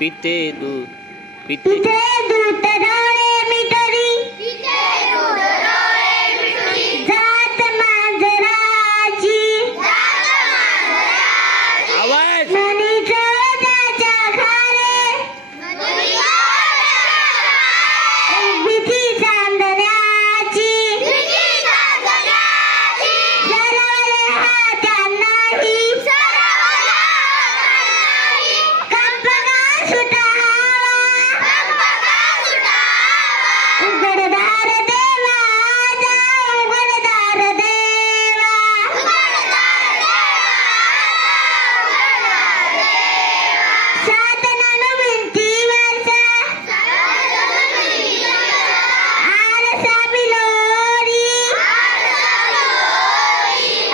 पिते दूध पिते दूध डोळे मिठोरी जात मांजराची आवाज मनी चोळाच्या खारे भीती चांदण्याची सरवले हातांनाही कंपका सुटावा उघडदार देवा जा उघडदार देवा साधनानं भिंतीवरचा आरसा बिलोरी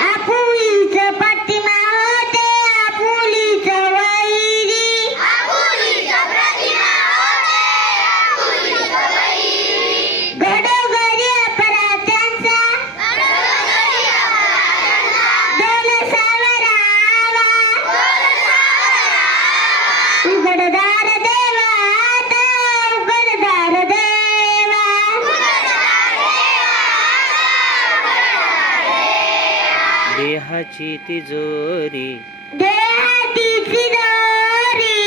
आपुलीचं प्रतिमा होते आपुलीचं वैरी घडोघरी अपराध्यांचा डोल सावरावा उघडदार देवा आता उघडदार देवा देहाची तिजोरी देहातीची दोरी